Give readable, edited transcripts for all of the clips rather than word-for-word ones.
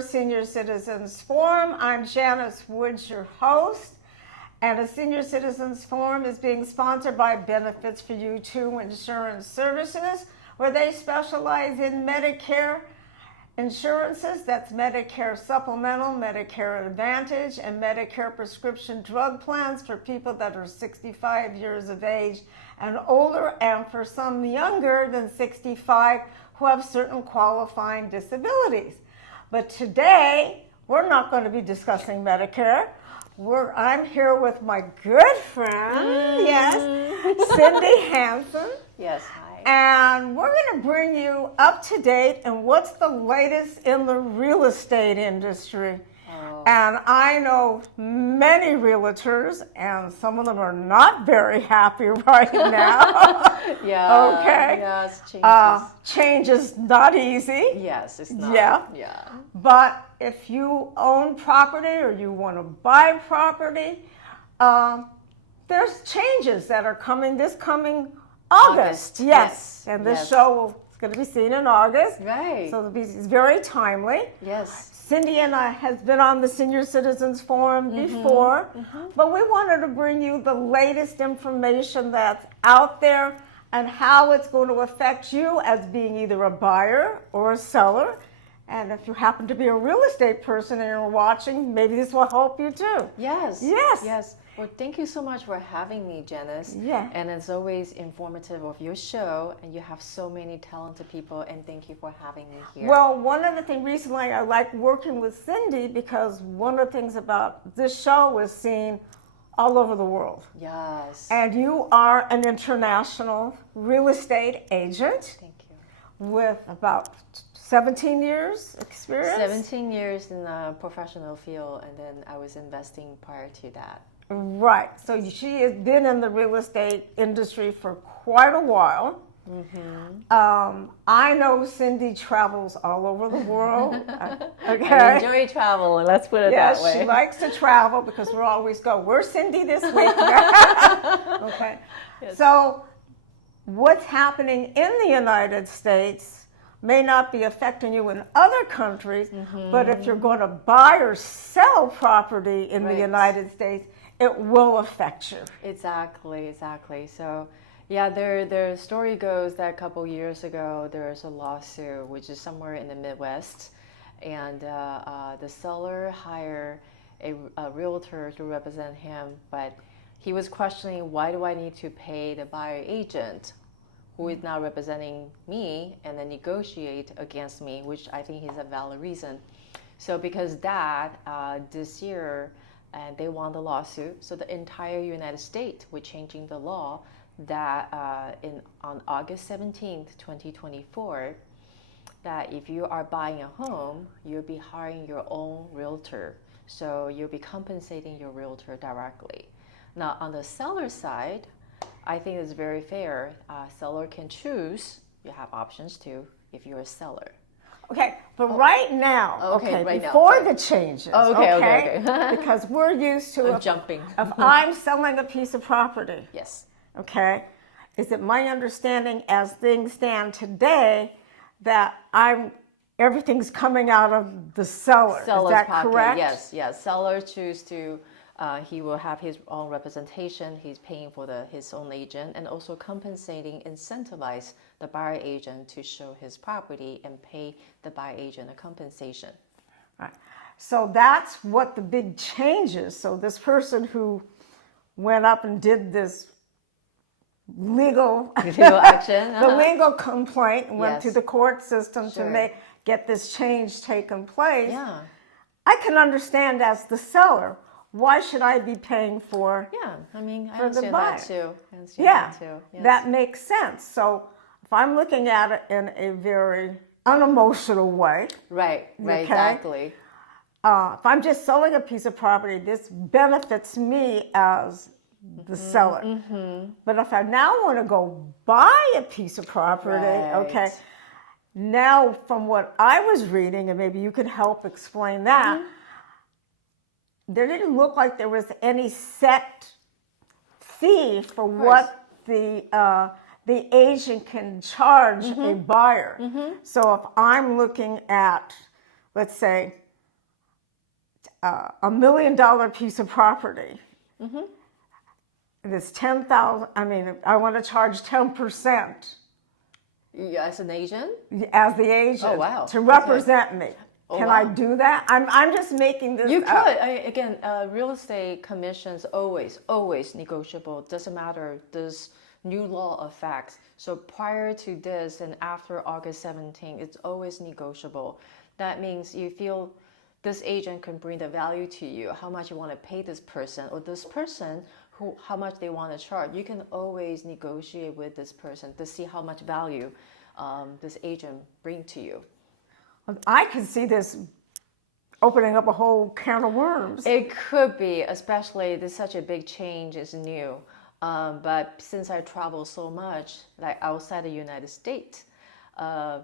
Senior Citizens Forum. I'm Janice Wood, your host, and a Senior Citizens Forum is being sponsored by Benefits for You Too Insurance Services, where they specialize in Medicare insurances. That's Medicare Supplemental, Medicare Advantage, and Medicare prescription drug plans for people that are 65 years of age and older, and for some younger than 65 who have certain qualifying disabilities. But today, we're not going to be discussing Medicare. I'm here with my good friend, Cindy Hanson. Yes, hi. And we're going to bring you up to date on what's the latest in the real estate industry. Oh. And I know many realtors, and some of them are not very happy right now. Yeah. Okay. Yes, change is not easy. Yes, it's not. Yeah. But if you own property or you want to buy property, there's changes that are coming this coming August. Yes. And this show is going to be seen in August. Right. So it's very timely. Yes. Cindy and I has been on the Senior Citizens Forum before, but we wanted to bring you the latest information that's out there and how it's going to affect you as being either a buyer or a seller. And if you happen to be a real estate person and you're watching, maybe this will help you too. Yes. Yes. Yes. Well, thank you so much for having me, Janice. Yeah. And it's always informative of your show, and you have so many talented people, and thank you for having me here. Well, one of the things recently I like working with Cindy because one of the things about this show is seen all over the world. Yes. And you are an international real estate agent. Thank you. With about 17 years experience? 17 years in the professional field, and then I was investing prior to that. Right. So she has been in the real estate industry for quite a while. I know Cindy travels all over the world. Okay. I enjoy travel, let's put it that way. Yes, she likes to travel because we always go, where's Cindy this week? Okay. Yes. So what's happening in the United States may not be affecting you in other countries, but if you're going to buy or sell property in the United States, it will affect you. Exactly. So, yeah, the story goes that a couple years ago, there was a lawsuit, which is somewhere in the Midwest, and the seller hired a realtor to represent him, but he was questioning, why do I need to pay the buyer agent who is now representing me and then negotiate against me, which I think is a valid reason. So because that, this year, and they won the lawsuit, so the entire United States, we're changing the law that on August 17th, 2024, that if you are buying a home, you'll be hiring your own realtor. So you'll be compensating your realtor directly. Now on the seller side, I think it's very fair. Seller can choose. You have options too if you're a seller. Okay, but right now, right before now, the changes, okay. Because we're used to jumping. If I'm selling a piece of property, yes, okay, is it my understanding as things stand today that everything's coming out of the seller? Seller's is that pocket. correct? Yes. Seller choose to. He will have his own representation. He's paying for his own agent and also compensating, incentivize the buyer agent to show his property and pay the buyer agent a compensation. Right. So that's what the big change is. So this person who went up and did this legal action, the legal complaint and went to the court system to get this change taken place. Yeah. I can understand as the seller, why should I be paying for? Yeah, I mean, I For the understand buyer. that too. I understand Yeah, that too. Yes. that makes sense. So if I'm looking at it in a very unemotional way, Right, Okay. exactly. if I'm just selling a piece of property, this benefits me as the seller. But if I now want to go buy a piece of property, okay, Right. now from what I was reading, and maybe you could help explain that, there didn't look like there was any set fee for what the agent can charge a buyer. So if I'm looking at, let's say, $1 million piece of property, it's 10,000. I mean, I want to charge 10% You as an agent? as the agent Oh, wow. to represent me. Oh, Can wow. I do that? I'm just making this You up. could. Again, real estate commissions always negotiable. Doesn't matter this new law affects. So prior to this and after August 17, it's always negotiable. That means you feel this agent can bring the value to you, how much you want to pay this person, or this person how much they want to charge. You can always negotiate with this person to see how much value this agent bring to you. I could see this opening up a whole can of worms. It could be, especially this such a big change is new. But since I travel so much, like outside the United States,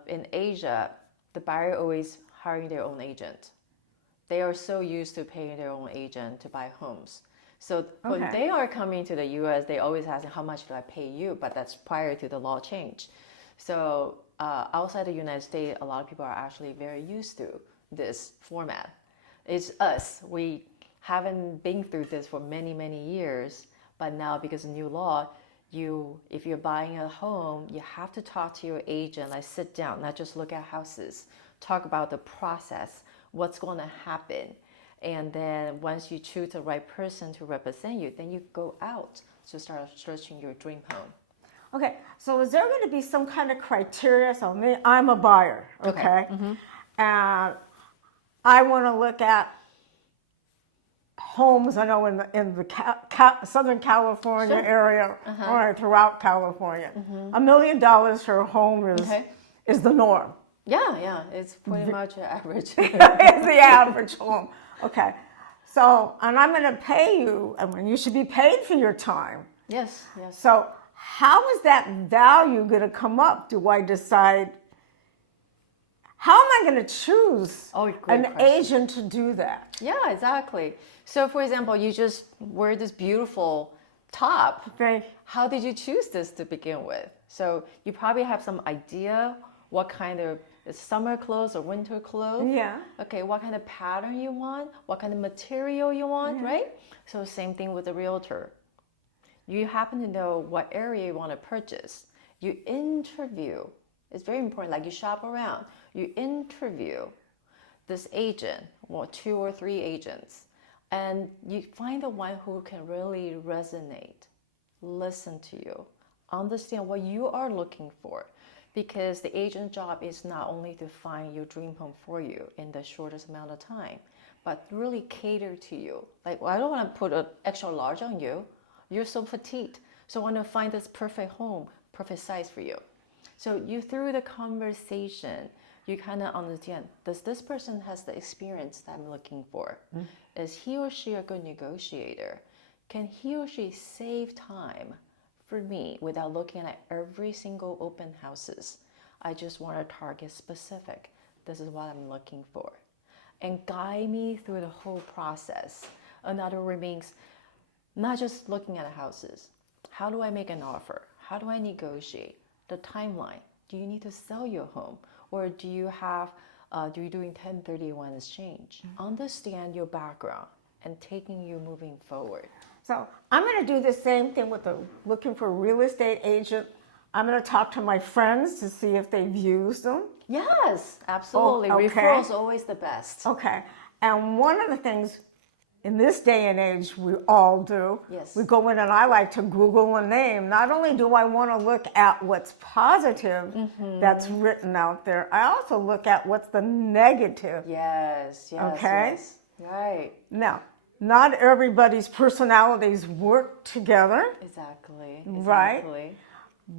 in Asia, the buyer always hiring their own agent. They are so used to paying their own agent to buy homes. So when Okay. they are coming to the U.S., they always ask, how much do I pay you? But that's prior to the law change. So outside the United States, a lot of people are actually very used to this format. It's us. We haven't been through this for many, many years. But now, because of new law, if you're buying a home, you have to talk to your agent, like sit down, not just look at houses, talk about the process, what's going to happen. And then once you choose the right person to represent you, then you go out to start searching your dream home. Okay, so is there going to be some kind of criteria? So I'm a buyer, okay? And I want to look at homes, I know in the Southern California area, or throughout California. $1 million for a home is the norm. Yeah, it's pretty much average. It's the average home. Okay, so, and I'm going to pay you, and you should be paid for your time. Yes. So how is that value going to come up? Do I decide, how am I going to choose an agent to do that? Yeah, exactly. So for example, you just wear this beautiful top. Okay. How did you choose this to begin with? So you probably have some idea what kind of summer clothes or winter clothes. Yeah. Okay, what kind of pattern you want, what kind of material you want, right? So same thing with the realtor. You happen to know what area you want to purchase. You interview. It's very important, like you shop around. You interview this agent, or 2 or 3 agents, and you find the one who can really resonate, listen to you, understand what you are looking for. Because the agent's job is not only to find your dream home for you in the shortest amount of time, but really cater to you. Like, well, I don't want to put an extra large on you. You're so petite. So I want to find this perfect home, perfect size for you. So you, through the conversation, you kind of understand, does this person has the experience that I'm looking for? Is he or she a good negotiator? Can he or she save time for me without looking at every single open houses? I just want to target specific. This is what I'm looking for. And guide me through the whole process. Another remains not just looking at houses. How do I make an offer? How do I negotiate? The timeline. Do you need to sell your home? Or do you doing 1031 exchange? Understand your background and taking you moving forward. So I'm going to do the same thing with looking for a real estate agent. I'm going to talk to my friends to see if they've used them. Yes, absolutely. okay. Referrals always the best. Okay. And one of the things in this day and age we all do, Yes. we go in and I like to Google a name. Not only do I want to look at what's positive that's written out there, I also look at what's the negative. Yes. Okay. Yes. Right. Now, not everybody's personalities work together, Exactly. Right. Exactly.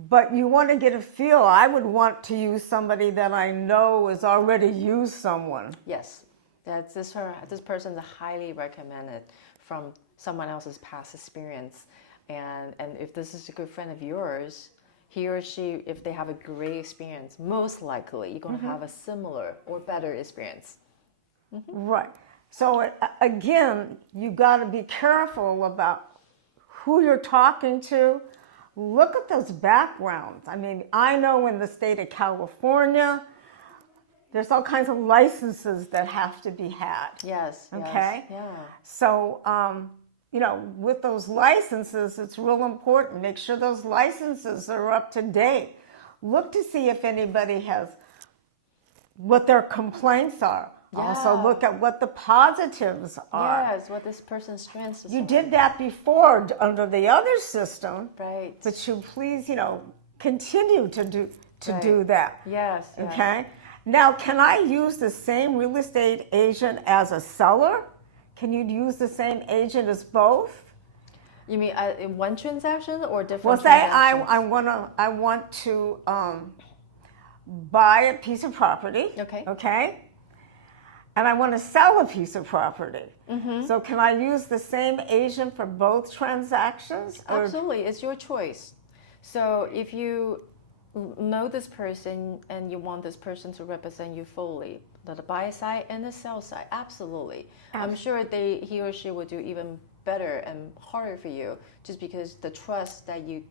but you want to get a feel. I would want to use somebody that I know has already used someone. Yes. That's this person is highly recommended from someone else's past experience. And if this is a good friend of yours, he or she, if they have a great experience, most likely you're going to have a similar or better experience. Right. So again, you got to be careful about who you're talking to. Look at those backgrounds. I mean, I know in the state of California, there's all kinds of licenses that have to be had. Yes. Okay. Yes, yeah. So, with those licenses, it's real important. Make sure those licenses are up to date. Look to see if anybody has what their complaints are. Also, Yeah. look at what the positives are. Yes. What this person's strengths is. You did that before under the other system, Right. but you please, continue to do Right. that. Yes. Yes. Okay. Now, can I use the same real estate agent as a seller? Can you use the same agent as both? You mean in one transaction or different Well, say transactions? I want to buy a piece of property. Okay. Okay. And I want to sell a piece of property. So can I use the same agent for both transactions? Or- Absolutely, it's your choice. So if you know this person and you want this person to represent you fully, the buy side and the sell side, absolutely. I'm sure he or she will do even better and harder for you just because the trust that you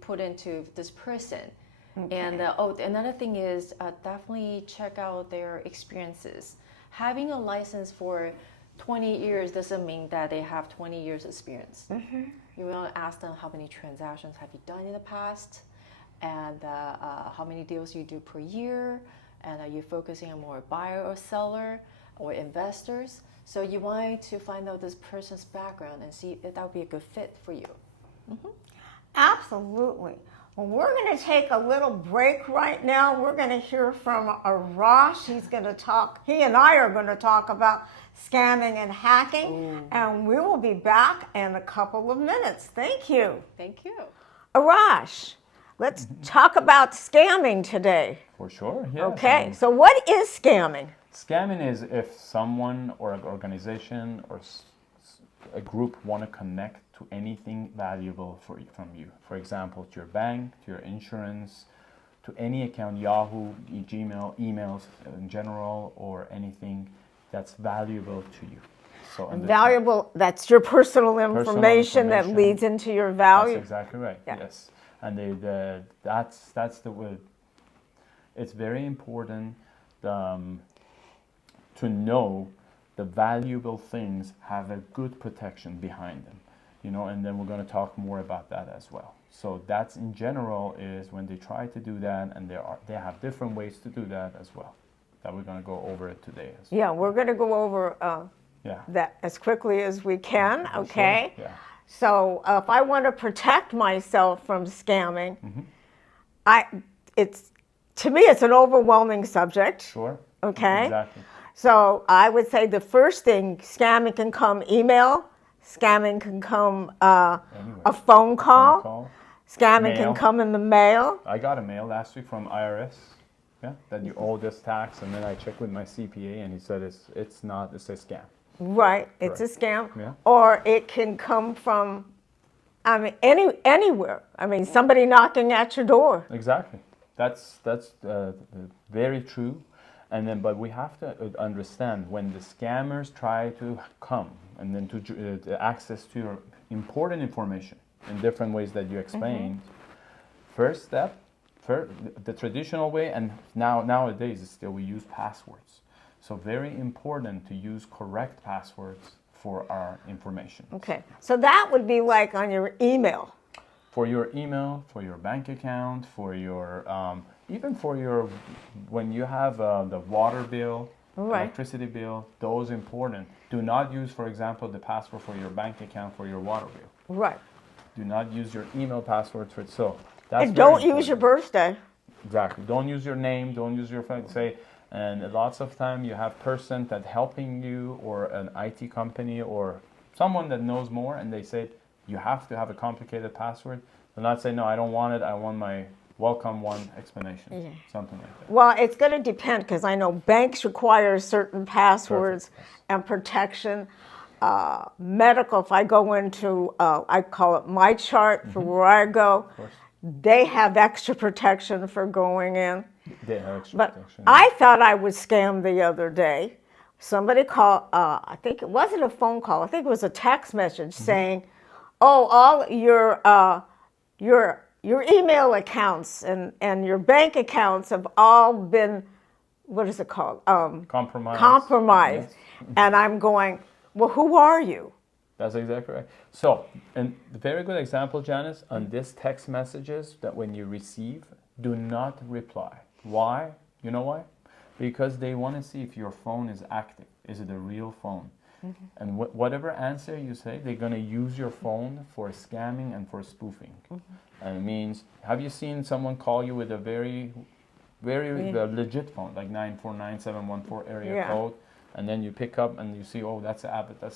put into this person. Okay. And another thing is definitely check out their experiences. Having a license for 20 years doesn't mean that they have 20 years experience. You want to ask them how many transactions have you done in the past, and how many deals you do per year, and are you focusing on more buyer or seller or investors. So you want to find out this person's background and see if that would be a good fit for you. Absolutely. Well, we're going to take a little break right now. We're going to hear from Arash. He and I are going to talk about scamming and hacking. And we will be back in a couple of minutes. Thank you. Thank you. Arash, let's talk about scamming today. For sure, yes. Okay, so what is scamming? Scamming is if someone or an organization or a group want to connect to anything valuable from you. For example, to your bank, to your insurance, to any account, Yahoo, Gmail, emails in general, or anything that's valuable to you. So Valuable, that's your personal information that leads into your value. That's exactly right, Yeah. yes. And that's the way. It's very important to know the valuable things have a good protection behind them, and then we're going to talk more about that as well. So that's in general is when they try to do that, and they have different ways to do that as well, that we're going to go over it today as well. Yeah, we're going to go over that as quickly as we can, okay? Sure. Yeah. So if I want to protect myself from scamming, to me it's an overwhelming subject. Sure. Okay. Exactly. So I would say the first thing, scamming can come email, scamming can come a phone call, scamming can come in the mail. I got a mail last week from IRS, that you owe this tax, and then I checked with my CPA, and he said it's a scam. Right, it's a scam. Yeah. Or it can come from, anywhere. Somebody knocking at your door. Exactly. That's very true. And then, but we have to understand when the scammers try to come and then to access to your important information in different ways that you explained. First step, the traditional way, and nowadays still we use passwords. So very important to use correct passwords for our information. Okay, so that would be like on your email. For your email, for your bank account, for your even for your when you have the water bill, electricity bill, those important. Do not use, for example, the password for your bank account for your water bill. Right. Do not use your email password for it. So that's and don't use your birthday. Exactly. Don't use your name. Don't use your say. And lots of time you have person that helping you or an IT company or someone that knows more, and they say you have to have a complicated password. Do not say, no, I don't want it. I want my welcome one explanation, something like that. Well, it's going to depend because I know banks require certain passwords Perfect, yes. and protection. Medical, if I go into, I call it my chart for where I go, Of course, they have extra protection for going in. they have extra But protection. I thought I was scammed the other day. Somebody called, I think it wasn't a phone call, I think it was a text message saying, oh, all your email accounts and your bank accounts have all been, what is it called? Compromised. Yes. And I'm going, well, who are you? That's exactly right. So, and the very good example, Janice, on this text messages that when you receive, do not reply. Why? You know why? Because they want to see if your phone is active. Is it a real phone? And whatever answer you say, they're going to use your phone for scamming and for spoofing. And it means, have you seen someone call you with a very legit phone, like 949-714 area code? And then you pick up and you see, oh, that's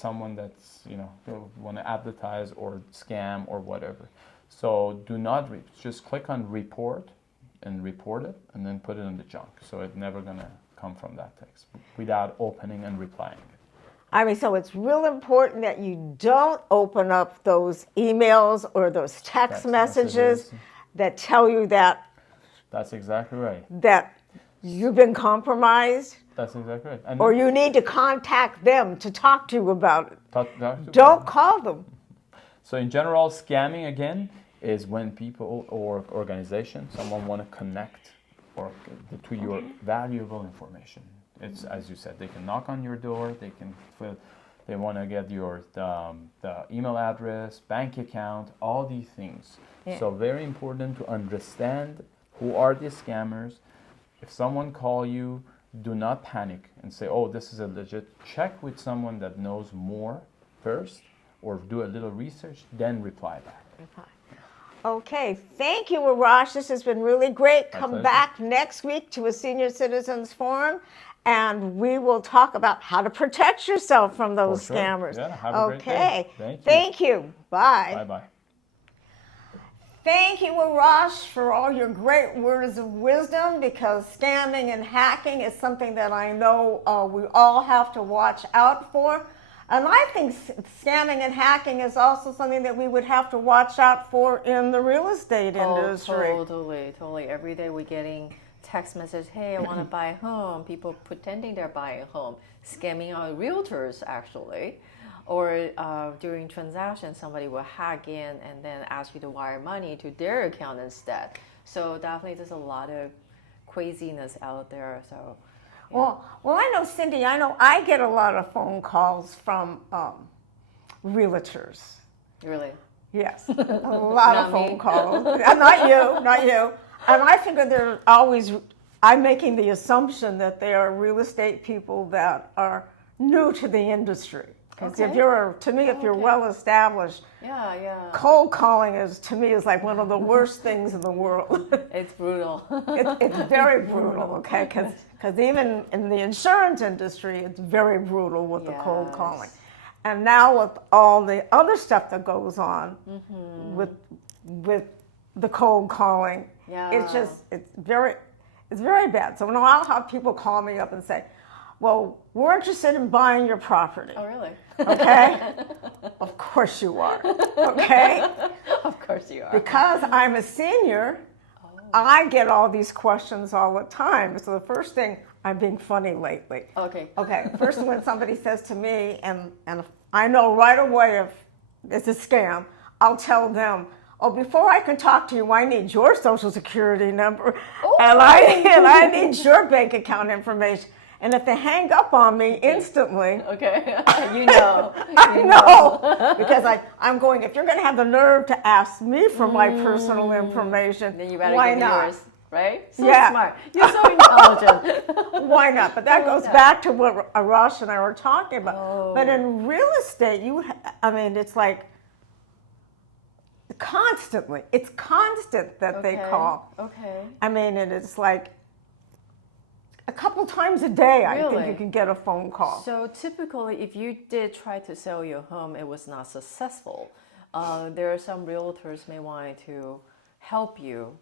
someone that's, want to advertise or scam or whatever. So do not, just click on report and report it and then put it in the junk. So it's never going to come from that text without opening and replying it. I mean, so it's real important that you don't open up those emails or those text messages that tell you that That's exactly right. that you've been compromised. That's exactly right. And Or you need to contact them to talk to you about it. talk to Don't them. call them. So in general, scamming again is when people or organizations, someone want to connect or to your valuable information. It's, as you said, they can knock on your door, they want to get your the email address, bank account, all these things. Yeah. So very important to understand who are these scammers. If someone call you, do not panic and say, oh, this is a legit. Check with someone that knows more first, or do a little research, then reply back. Okay, thank you, Arash. This has been really great. My Come pleasure. back next week to a Senior Citizens Forum, and we will talk about how to protect yourself from those For sure. scammers. Yeah, have a great day. Thank you. Thank you. Bye. Bye-bye. Thank you, Arash, for all your great words of wisdom, because scamming and hacking is something that I know we all have to watch out for. And I think scamming and hacking is also something that we would have to watch out for in the real estate industry. Totally. Every day we're getting text message, hey, I want to buy a home. People pretending they're buying a home, scamming our realtors actually. Or during transactions, somebody will hack in and then ask you to wire money to their account instead. So definitely there's a lot of craziness out there. So. Well, I know, Cindy, I get a lot of phone calls from realtors. Really? Yes, a lot of phone calls. Not you. And I figure I'm making the assumption that they are real estate people that are new to the industry. Because if you're well established, cold calling is like one of the worst things in the world. It's brutal. It's very brutal, okay? Because even in the insurance industry, it's very brutal with the cold calling. And now with all the other stuff that goes on with the cold calling, it's very bad. So now I'll have people call me up and say, well, we're interested in buying your property. Oh, really? Okay? Of course you are. Okay? Of course you are. Because I'm a senior, I get all these questions all the time. So the first thing, I'm being funny lately. Okay. First, when somebody says to me, and I know right away if it's a scam, I'll tell them, oh, before I can talk to you, I need your social security number, and I need your bank account information. And if they hang up on me instantly, you know. I know. Because I'm going, if you're going to have the nerve to ask me for my personal information, then you better why give me not? yours, right? So Yeah. smart. You're so intelligent. Why not? But that goes back to what Arash and I were talking about. But in real estate, it's like constantly. It's constant that they call. Okay. I mean, and it's like a couple times a day, I think Really? you can get a phone call. So typically, if you did try to sell your home, it was not successful. There are some realtors may want to help you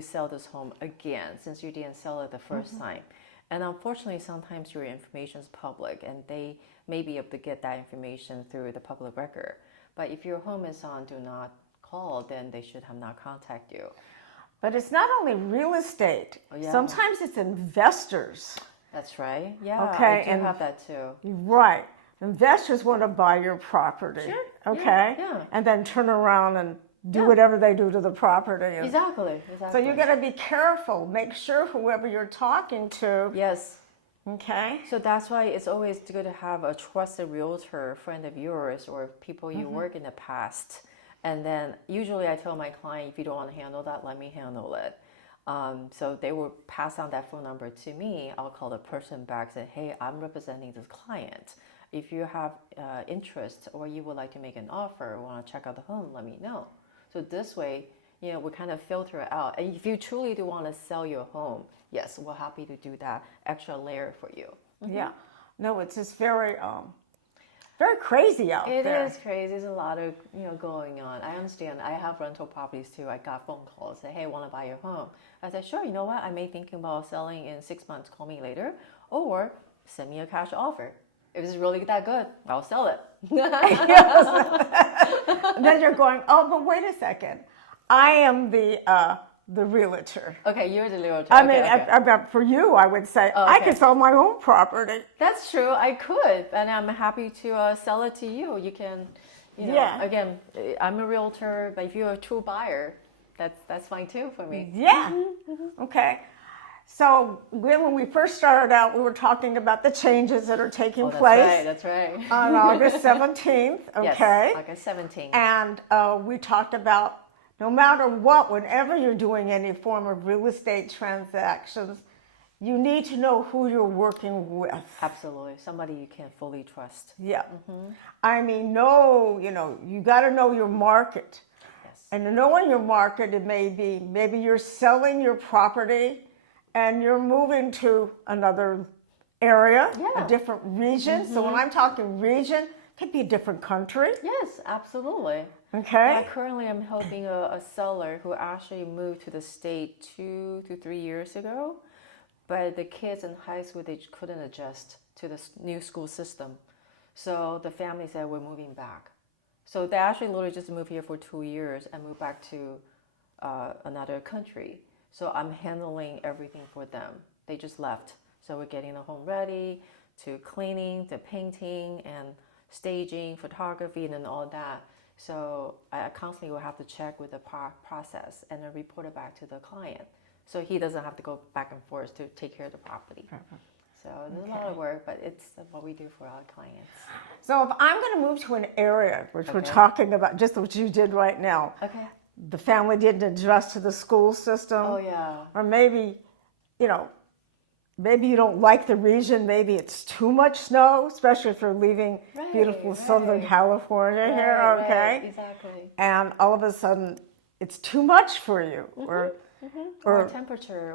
sell this home again since you didn't sell it the first time. And unfortunately, sometimes your information is public, and they may be able to get that information through the public record. But if your home is on do not call, then they should have not contact you. But it's not only real estate. Oh, yeah. Sometimes it's investors. That's right. Yeah, Okay, I do and- have that too. Right. Investors want to buy your property. Sure. Okay. Yeah. And then turn around and do Yeah. whatever they do to the property. And Exactly. so you got to be careful. Make sure whoever you're talking to. Yes. Okay. So that's why it's always good to have a trusted realtor, friend of yours, or people you work in the past. And then usually I tell my client, if you don't want to handle that, let me handle it. So they will pass on that phone number to me. I'll call the person back and say, hey, I'm representing this client. If you have interest or you would like to make an offer or want to check out the home, let me know. So this way, we kind of filter it out. And if you truly do want to sell your home, yes, we're happy to do that extra layer for you. Yeah. No, it's just very crazy out It there. is crazy. There's a lot of going on. I understand. I have rental properties too. I got phone calls say, "Hey, want to buy your home?" I said, "Sure. You know what? I may thinking about selling in 6 months. Call me later, or send me a cash offer. If it's really that good, I'll sell it." And then you're going, oh, but wait a second. I am the realtor. Okay, you're the realtor. I Okay, mean, okay. for you, I would say I okay. could sell my own property. That's true. I could, and I'm happy to sell it to you. You can, Yeah. Again, I'm a realtor, but if you're a true buyer, that's fine too for me. Yeah. Okay. So when we first started out, we were talking about the changes that are taking place That's right. on August 17th. Okay. Yes, August 17th. And we talked about no matter what, whenever you're doing any form of real estate transactions, you need to know who you're working with. Absolutely. Somebody you can fully trust. Yeah. I mean, you got to know your market. Yes. And to know in your market, it may be maybe you're selling your property and you're moving to another area, Yeah. a different region. So when I'm talking region, it could be a different country. Yes, absolutely. Okay. Currently, I'm helping a seller who actually moved to the state 2 to 3 years ago, but the kids in high school, they couldn't adjust to the new school system. So the family said, we're moving back. So they actually literally just moved here for 2 years and moved back to another country. So I'm handling everything for them. They just left. So we're getting the home ready, to cleaning, to painting, and staging, photography, and then all that. So I constantly will have to check with the process and then report it back to the client. So he doesn't have to go back and forth to take care of the property. So there's a lot of work, but it's what we do for our clients. So if I'm going to move to an area, which we're Okay. talking about, just what you did right now, Okay. the family didn't adjust to the school system, Oh, yeah. or maybe, maybe you don't like the region, maybe it's too much snow, especially if you're leaving Right, beautiful Southern right. California here, Right, okay? right, exactly. And all of a sudden, it's too much for you, Or temperature,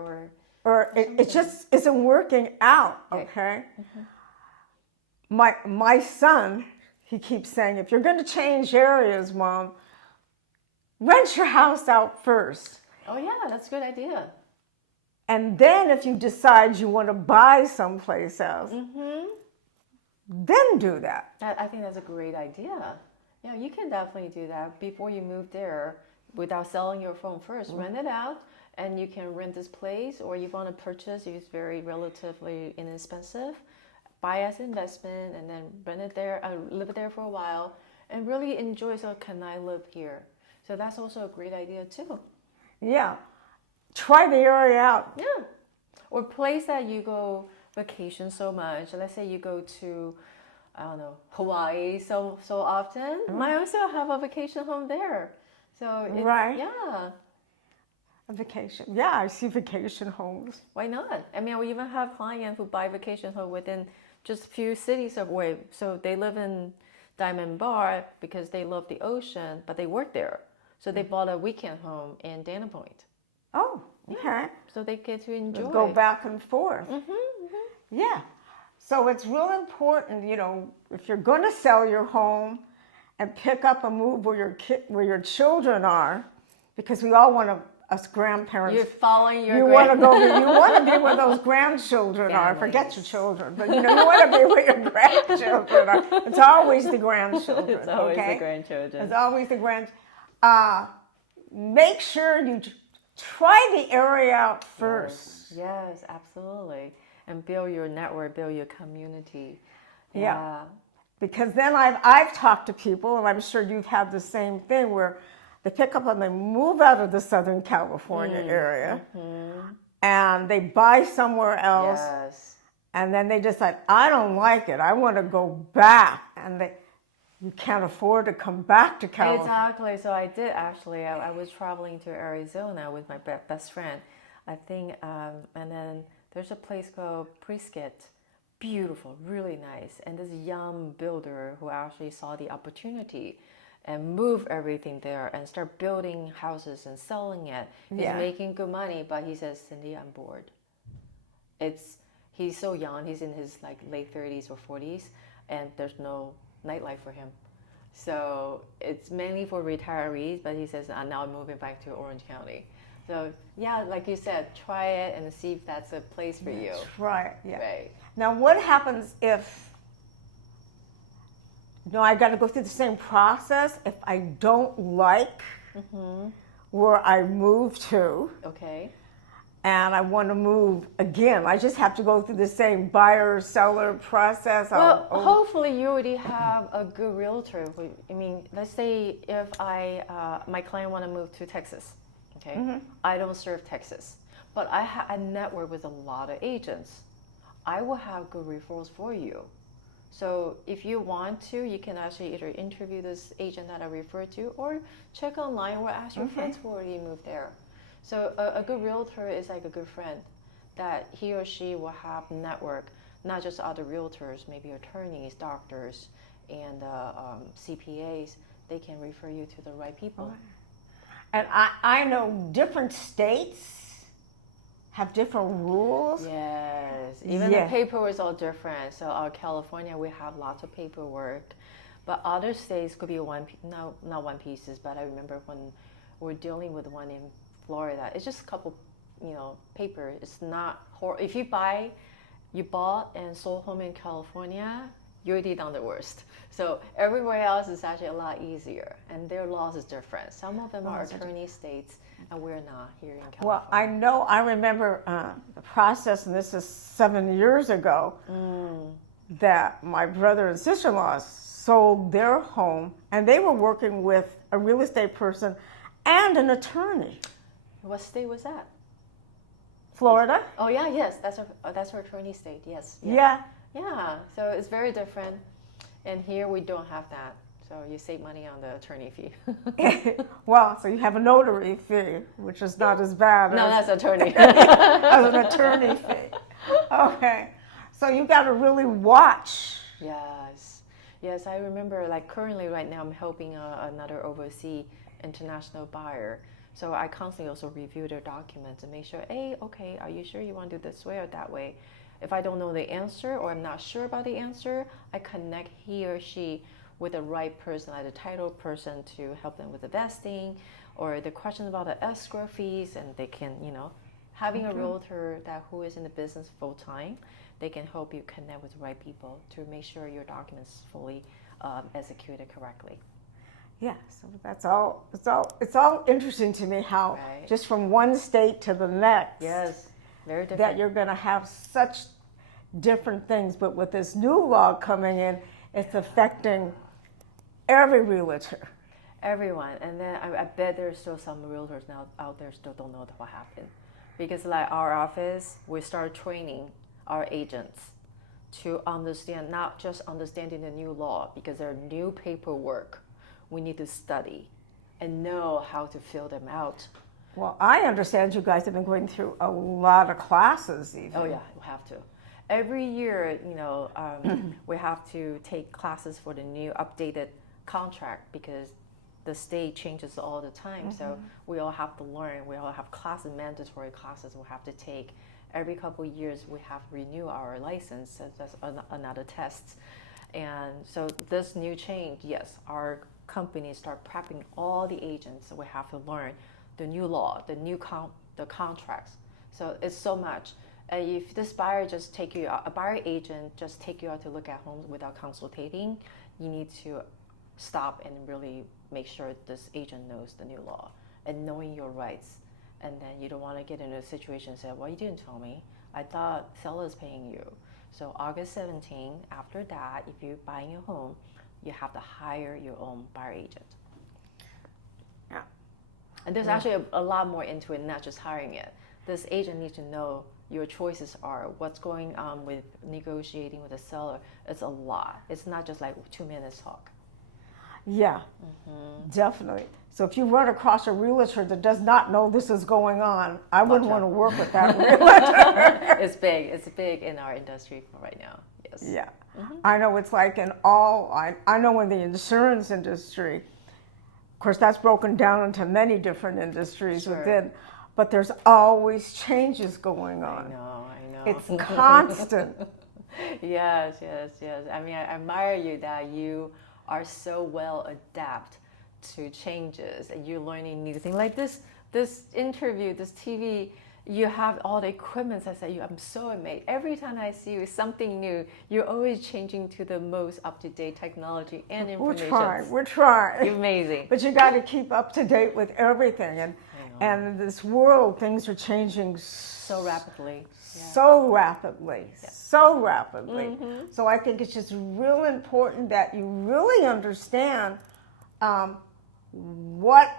or it just isn't working out, okay? My son, he keeps saying, if you're going to change areas, Mom, rent your house out first. Oh, yeah, that's a good idea. And then if you decide you want to buy someplace else, then do that. I think that's a great idea. Yeah, you can definitely do that before you move there without selling your phone first. Rent it out, and you can rent this place, or you want to purchase if it's very relatively inexpensive. Buy as investment, and then rent it there, live there for a while, and really enjoy. So, can I live here? So that's also a great idea too. Yeah. Try the area out. Yeah. Or place that you go vacation so much. Let's say you go to, I don't know, Hawaii so often. Might also have a vacation home there. So it's, Right. Yeah. A vacation. Yeah, I see vacation homes. Why not? I mean, we even have clients who buy vacation home within just a few cities away. So they live in Diamond Bar because they love the ocean, but they work there. So they bought a weekend home in Dana Point. Oh, Okay. So they get to enjoy. Go back and forth. Yeah. So it's real important, if you're going to sell your home and pick up and move where your children are, because we all want to, us grandparents. You're following your. You want to go. You want to be where those grandchildren are. Families. Forget your children, but you want to be where your grandchildren are. It's always the grandchildren. It's always okay? the grandchildren. It's always the make sure you try the area out first. Yes, absolutely. And build your network, build your community. Yeah. Because then I've talked to people, and I'm sure you've had the same thing, where they pick up and they move out of the Southern California area, and they buy somewhere else, Yes. and then they decide, I don't like it, I want to go back, and you can't afford to come back to California. Exactly. So I did actually. I was traveling to Arizona with my best friend, I think, and then there's a place called Prescott. Beautiful, really nice. And this young builder who actually saw the opportunity and move everything there and start building houses and selling it. He's making good money, but he says, Cindy, I'm bored. He's so young. He's in his late 30s or 40s, and there's no nightlife for him. So it's mainly for retirees, but he says, now I'm moving back to Orange County. So yeah, like you said, try it and see if that's a place for you. Right, yeah. Right. Now what happens if, I got to go through the same process if I don't like where I moved to, Okay. and I want to move again? I just have to go through the same buyer-seller process? Well, hopefully you already have a good realtor. I mean, let's say if my client want to move to Texas, okay? I don't serve Texas, but I network with a lot of agents. I will have good referrals for you. So if you want to, you can actually either interview this agent that I referred to, or check online or ask your friends who already moved there. So a good realtor is like a good friend, that he or she will have network, not just other realtors, maybe attorneys, doctors, and CPAs. They can refer you to the right people. And I know different states have different rules. Yes, even the paperwork is all different. So California, we have lots of paperwork, but other states could be not one pieces. But I remember when we're dealing with one in Florida, it's just a couple, paper. It's not if you bought and sold home in California, you already done the worst. So everywhere else is actually a lot easier, and their laws is different. Some of them are attorney states, and we're not here in California. Well, I remember the process, and this is 7 years ago, that my brother and sister-in-law sold their home, and they were working with a real estate person and an attorney. What state was that? Florida. Oh yeah, yes, that's our attorney state. Yes. Yeah. Yeah, so it's very different, and here we don't have that. So you save money on the attorney fee. Well, so you have a notary fee, which is not as bad. No, that's attorney. as an attorney fee. Okay, so you got to really watch. Yes, I remember. Currently, right now, I'm helping another overseas international buyer. So I constantly also review their documents and make sure, hey, okay, are you sure you want to do this way or that way? If I don't know the answer or I'm not sure about the answer, I connect he or she with the right person, like the title person, to help them with the vesting or the questions about the escrow fees, and they can, having a realtor who is in the business full time, they can help you connect with the right people to make sure your documents fully executed correctly. Yeah, so that's all. It's all interesting to me how just from one state to the next. Yes. Very different. That you're going to have such different things, but with this new law coming in, it's affecting every realtor. Everyone, and then I bet there's still some realtors now out there still don't know what happened, because our office, we start training our agents to understand, not just understanding the new law, because there are new paperwork we need to study and know how to fill them out. Well, I understand you guys have been going through a lot of classes even. Oh yeah, we have to. Every year, we have to take classes for the new updated contract, because the state changes all the time. So we all have to learn. We all have classes, mandatory classes we have to take. Every couple of years, we have to renew our license. So that's another test. And so this new change, yes, our companies start prepping all the agents. So we have to learn the new law, the new the contracts. So it's so much. If this buyer just take you out, a buyer agent just take you out to look at homes without consulting, you need to stop and really make sure this agent knows the new law and knowing your rights. And then you don't want to get into a situation and say, well, you didn't tell me. I thought seller's paying you. So August 17, after that, if you're buying a home, you have to hire your own buyer agent. Yeah. And there's actually a lot more into it, not just hiring it. This agent needs to know your choices are, what's going on with negotiating with the seller. It's a lot. It's not just like 2 minutes talk. Yeah, definitely. So if you run across a realtor that does not know this is going on, I wouldn't want to work with that realtor. It's big. It's big in our industry right now. Yes. Yeah. I know it's like in all, I know in the insurance industry, of course that's broken down into many different industries within, but there's always changes going on. I know. It's constant. Yes. I mean, I admire you that you are so well adapt to changes and you're learning new things. Like this interview, this TV, you have all the equipment. I say, I'm so amazed. Every time I see you, something new. You're always changing to the most up-to-date technology and information. We're trying. You're amazing. But you got to keep up to date with everything. And in this world, things are changing so rapidly. So rapidly. So I think it's just real important that you really understand what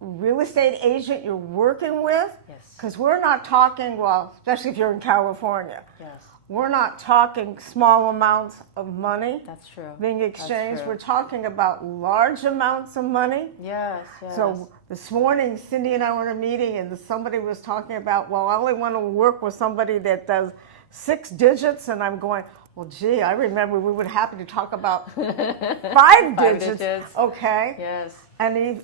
real estate agent you're working with. Yes. Because we're not talking, well, especially if you're in California. Yes. We're not talking small amounts of money That's true. being exchanged. That's true. We're talking about large amounts of money. Yes. So this morning, Cindy and I were in a meeting, and somebody was talking about, well, I only want to work with somebody that does 6 digits, and I'm going, well, gee, I remember we were happy to talk about 5 digits. Okay. Yes. And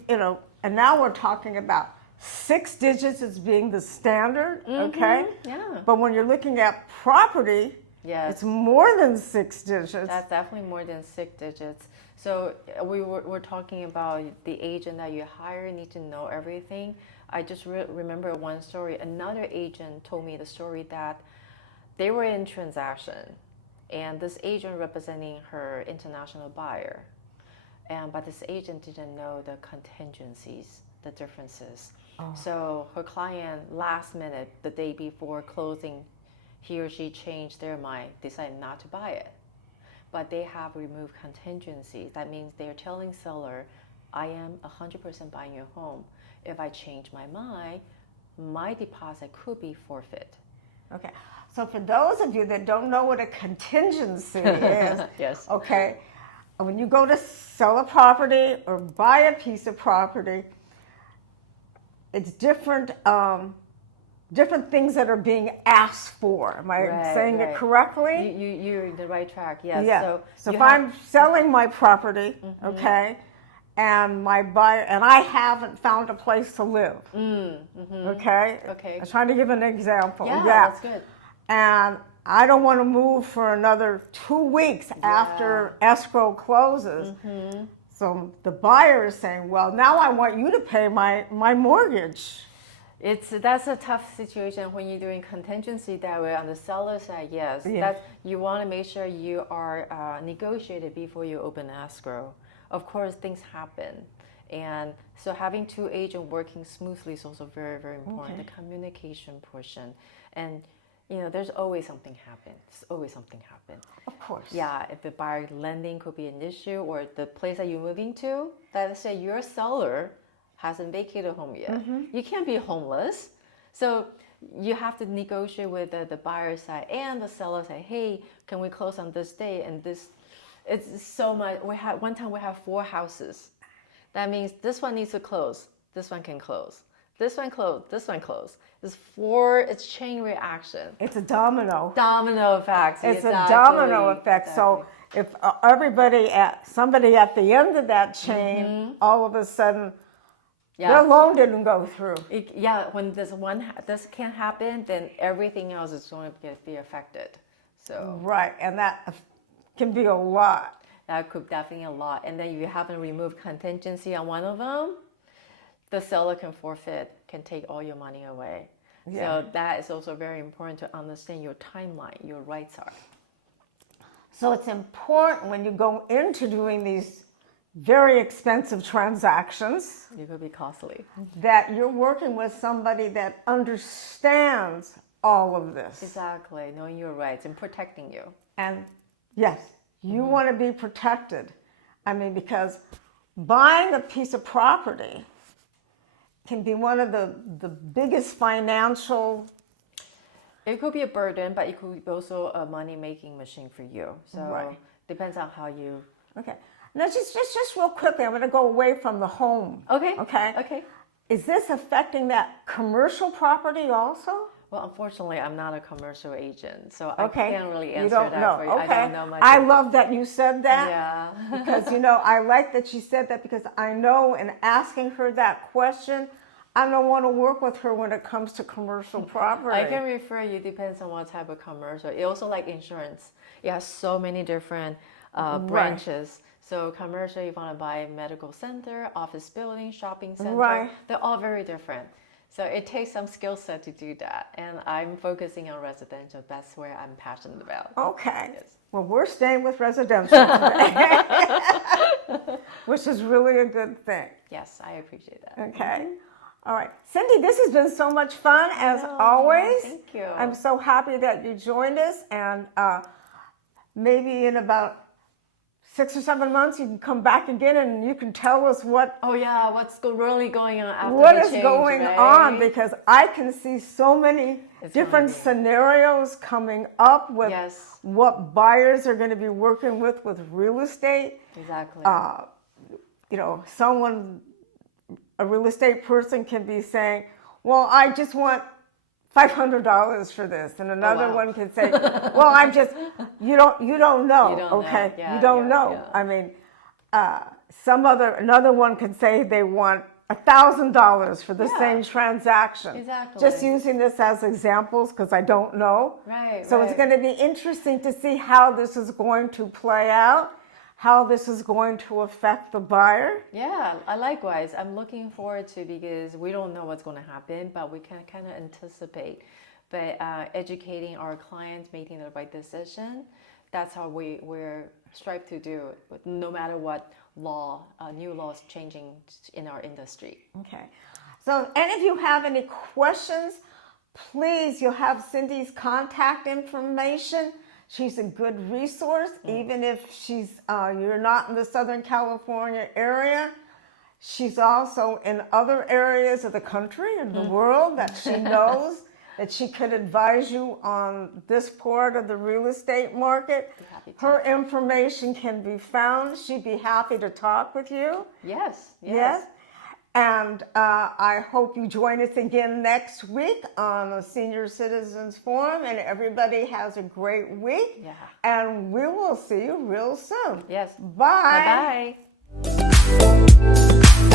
and now we're talking about 6 digits as being the standard. Okay. Yeah. But when you're looking at property, it's more than 6 digits. That's definitely more than 6 digits. So we're talking about the agent that you hire need to know everything. I just remember one story. Another agent told me the story that they were in transaction, and this agent representing her international buyer, but this agent didn't know the contingencies, the differences. So her client, last minute, the day before closing, he or she changed their mind, decided not to buy it. But they have removed contingencies. That means they're telling seller, I am 100% buying your home. If I change my mind, my deposit could be forfeit. Okay. So for those of you that don't know what a contingency is, Yes. Okay, when you go to sell a property or buy a piece of property, it's different things that are being asked for. Am I saying it correctly? You're in the right track, yes. Yeah. So if I'm selling my property, okay, and my buyer, and I haven't found a place to live, okay? I'm trying to give an example. Yeah, that's good. And I don't want to move for another 2 weeks after escrow closes. So the buyer is saying, well, now I want you to pay my mortgage. That's a tough situation when you're doing contingency that way. On the seller side, yes. You want to make sure you are negotiated before you open escrow. Of course, things happen. And so having 2 agents working smoothly is also very, very important, the communication portion. And there's always something happen. There's always something happen. Of course. Yeah, if the buyer lending could be an issue, or the place that you're moving to, let's say your seller hasn't vacated a home yet. You can't be homeless. So you have to negotiate with the buyer side and the seller side. Hey, can we close on this day? And this, it's so much. One time we have 4 houses. That means this one needs to close. This one can close. This one close. This one close. It's 4. It's chain reaction. It's a domino. Domino effect. It's a domino effect. So if somebody at the end of that chain, all of a sudden, their loan didn't go through. When this can't happen, then everything else is going to be affected. So Right, and that can be a lot. that could definitely a lot. And then if you haven't removed contingency on one of them, the seller can forfeit, can take all your money away. Yeah. So that is also very important to understand your timeline, your rights are. So it's important when you go into doing these very expensive transactions It could be costly. that you're working with somebody that understands all of this. Exactly, knowing your rights and protecting you. And yes, you want to be protected. I mean, because buying a piece of property can be one of the biggest financial. It could be a burden, but it could be also a money-making machine for you. So Right. depends on how you. Okay. Now, just real quickly, I'm going to go away from the home. Okay. Okay. Okay. Is this affecting that commercial property also? Well, unfortunately, I'm not a commercial agent, so Okay. I can't really You answer don't that know. for you. Okay. I don't know much. I love that you said that. Yeah. Because, I like that she said that because I know in asking her that question, I don't want to work with her when it comes to commercial property. I can refer you, depends on what type of commercial. It also like insurance. It has so many different branches. So commercial, if you want to buy a medical center, office building, shopping center, Right. they're all very different. So it takes some skill set to do that. And I'm focusing on residential. That's where I'm passionate about. Okay. Yes. Well, we're staying with residential today, which is really a good thing. Yes, I appreciate that. Okay. All right. Cindy, this has been so much fun as Oh, always. thank you. I'm so happy that you joined us. And maybe in about 6 or 7 months, you can come back again and you can tell us what's really going on after what the is change, going right? on, because I can see so many It's different gonna be- scenarios coming up with Yes. what buyers are going to be working with real estate. Exactly. A real estate person can be saying, well, I just want $500 for this, and another wow. one can say, well, you don't know, You don't know. okay, Yeah, you don't yeah, know. yeah. I mean, another one can say they want $1,000 for the Yeah. same transaction. Exactly. Just using this as examples because I don't know. Right, So it's right. going to be interesting to see how this is going to play out, how this is going to affect the buyer. Yeah, likewise. I'm looking forward to, because we don't know what's going to happen, but we can kind of anticipate. But educating our clients, making the right decision, that's how we're strive to do, no matter what new laws changing in our industry. Okay. So, and if you have any questions, please, you'll have Cindy's contact information. She's a good resource, even if you're not in the Southern California area. She's also in other areas of the country and the world that she knows that she could advise you on this part of the real estate market. Be happy to. Her information can be found. She'd be happy to talk with you. Yes. Yes. And I hope you join us again next week on the Senior Citizens Forum. And everybody has a great week. Yeah. And we will see you real soon. Yes. Bye. Bye-bye.